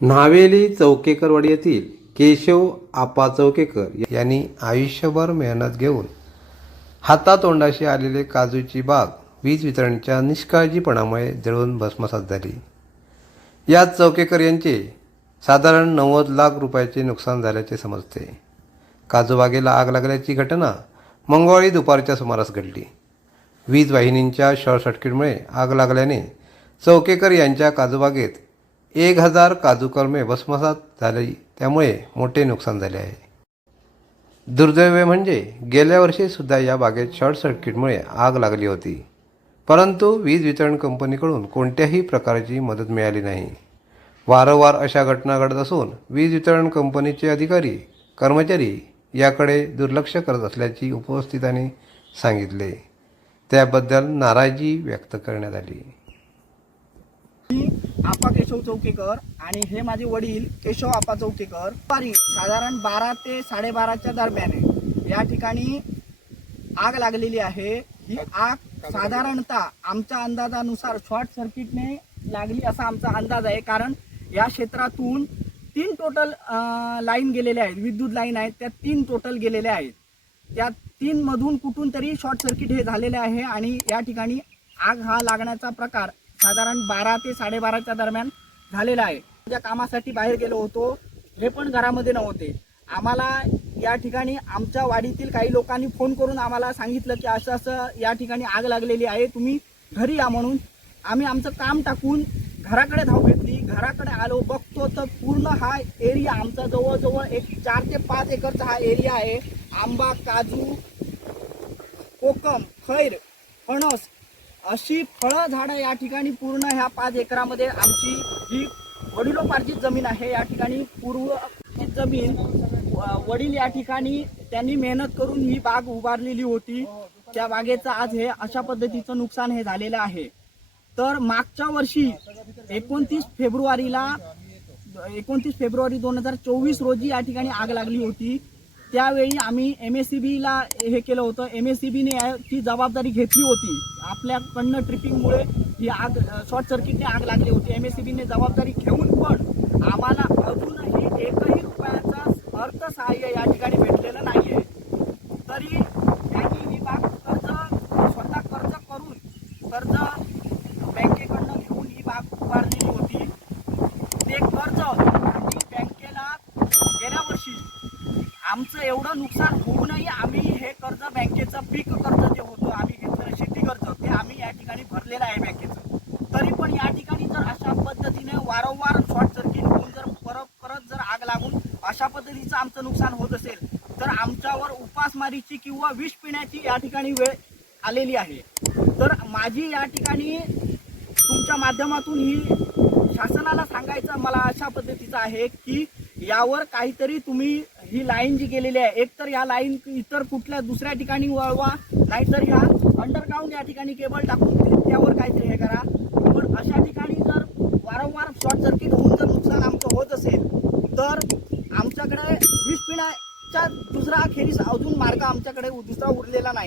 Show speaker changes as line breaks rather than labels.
न्हावेली चौकेकरवाडी येथील केशव आपा चौकेकर यांनी आयुष्यभर मेहनत घेऊन हातातोंडाशी आलेले काजूची बाग वीज वितरणच्या निष्काळजीपणामुळे जळून भस्मसात झाली. यात चौकेकर यांचे साधारण नव्वद लाख रुपयाचे नुकसान झाल्याचे समजते. काजूबागेला आग लागल्याची घटना मंगळवारी दुपारच्या सुमारास घडली. वीज वाहिनींच्या शॉर्ट सर्किटमुळे आग लागल्याने चौकेकर यांच्या काजूबागेत एक हजार काजूकर्मे भस्मसात झाली. त्यामुळे मोठे नुकसान झाले आहे. दुर्दैव म्हणजे गेल्या वर्षीसुद्धा या बागेत शॉर्ट सर्किटमुळे आग लागली होती. परंतु वीज वितरण कंपनीकडून कोणत्याही प्रकारची मदत मिळाली नाही. वारंवार अशा घटना घडत असून वीज वितरण कंपनीचे अधिकारी कर्मचारी याकडे दुर्लक्ष करत असल्याची उपस्थितांनी सांगितले. त्याबद्दल नाराजी व्यक्त करण्यात आली.
आपा केशव चौकेकर आणि हे माझे वडील केशव आपा चौकेकर. दुपारी साधारण बारा ते साडेबाराच्या दरम्यान आहे. या ठिकाणी आग लागलेली आहे. ही आग साधारणतः आमच्या अंदाजानुसार शॉर्ट सर्किटने लागली असा आमचा अंदाज आहे. कारण या क्षेत्रातून तीन टोटल लाईन गेलेल्या आहेत. विद्युत लाईन आहेत. त्या तीन टोटल गेलेल्या आहेत. त्या तीनमधून कुठून तरी शॉर्ट सर्किट हे झालेले आहे आणि या ठिकाणी आग हा लागण्याचा प्रकार साधारण बारा ते साडेबाराच्या दरम्यान झालेला आहे. ज्या कामासाठी बाहेर गेलो होतो. हे पण घरामध्ये नव्हते. आम्हाला या ठिकाणी आमच्या वाडीतील काही लोकांनी फोन करून आम्हाला सांगितलं की असं असं या ठिकाणी आग लागलेली आहे. तुम्ही घरी या म्हणून आम्ही आमचं काम टाकून घराकडे धाव घेतली. घराकडे आलो बघतो तर पूर्ण हा एरिया आमचा जवळजवळ एक चार ते पाच एकरचा हा एरिया आहे. आंबा काजू कोकम खैर फणस अशी फळं झाडं या ठिकाणी पूर्ण ह्या पाच एकरामध्ये आमची ही वडिलोपार्जित जमीन आहे. या ठिकाणी पूर्व जमीन व- वडील या ठिकाणी त्यांनी मेहनत करून ही बाग उभारलेली होती. त्या बागेचं आज हे अशा पद्धतीचं नुकसान हे झालेलं आहे. तर मागच्या वर्षी एकोणतीस फेब्रुवारीला एकोणतीस फेब्रुवारी दोन हजार चोवीस रोजी या ठिकाणी आग लागली होती. त्यावेळी आम्ही एम एस सी बीला हे केलं होतं. एम एस सी बीने ती जबाबदारी घेतली होती. आपल्याकडनं ट्रिपिंगमुळे ही आग शॉर्ट सर्किटने आग लागली होती. एम एस सी बीने जबाबदारी घेऊन पण आम्हाला अजूनही एकही रुपयाचा अर्थसहाय्य या ठिकाणी भेटलेलं नाही आहे तरी त्यांनी ही बाग कर्ज स्वतः कर्ज करून कर्ज बँकेकडनं घेऊन ही बाग उभारलेली होती. ते कर्ज बँकेला गेल्या वर्षी आमचं एवढं नुकसान होऊनही आम्ही हे कर्ज बँकेचं पीक कर्ज जे होतं आम्ही घेतलेलं शेती कर्ज ते आम्ही या आहे बँकेचं. तरी पण या ठिकाणी जर अशा पद्धतीने वारंवार शॉर्ट सर्किट होऊन जर परत परत जर आग लागून अशा पद्धतीचं आमचं नुकसान होत असेल तर आमच्यावर उपासमारीची किंवा विष पिण्याची या ठिकाणी वेळ आलेली आहे. तर माझी या ठिकाणी तुमच्या माध्यमातून ही शासनाला सांगायचं मला अशा पद्धतीचं आहे की यावर काहीतरी तुम्ही ही लाईन जी गेलेली आहे एक तर या लाईन इतर कुठल्या दुसऱ्या ठिकाणी वळवा नाहीतर ह्या अंडरग्राऊंड या ठिकाणी केबल टाकून ते- त्यावर काहीतरी हे करा. पण अशा ठिकाणी जर वारंवार शॉर्ट सर्किट होऊन जर नुकसान आमचं होत असेल तर आमच्याकडे वीज पिण्याच्या दुसरा अखेरीस अजून मार्ग आमच्याकडे दुसरा उरलेला नाही.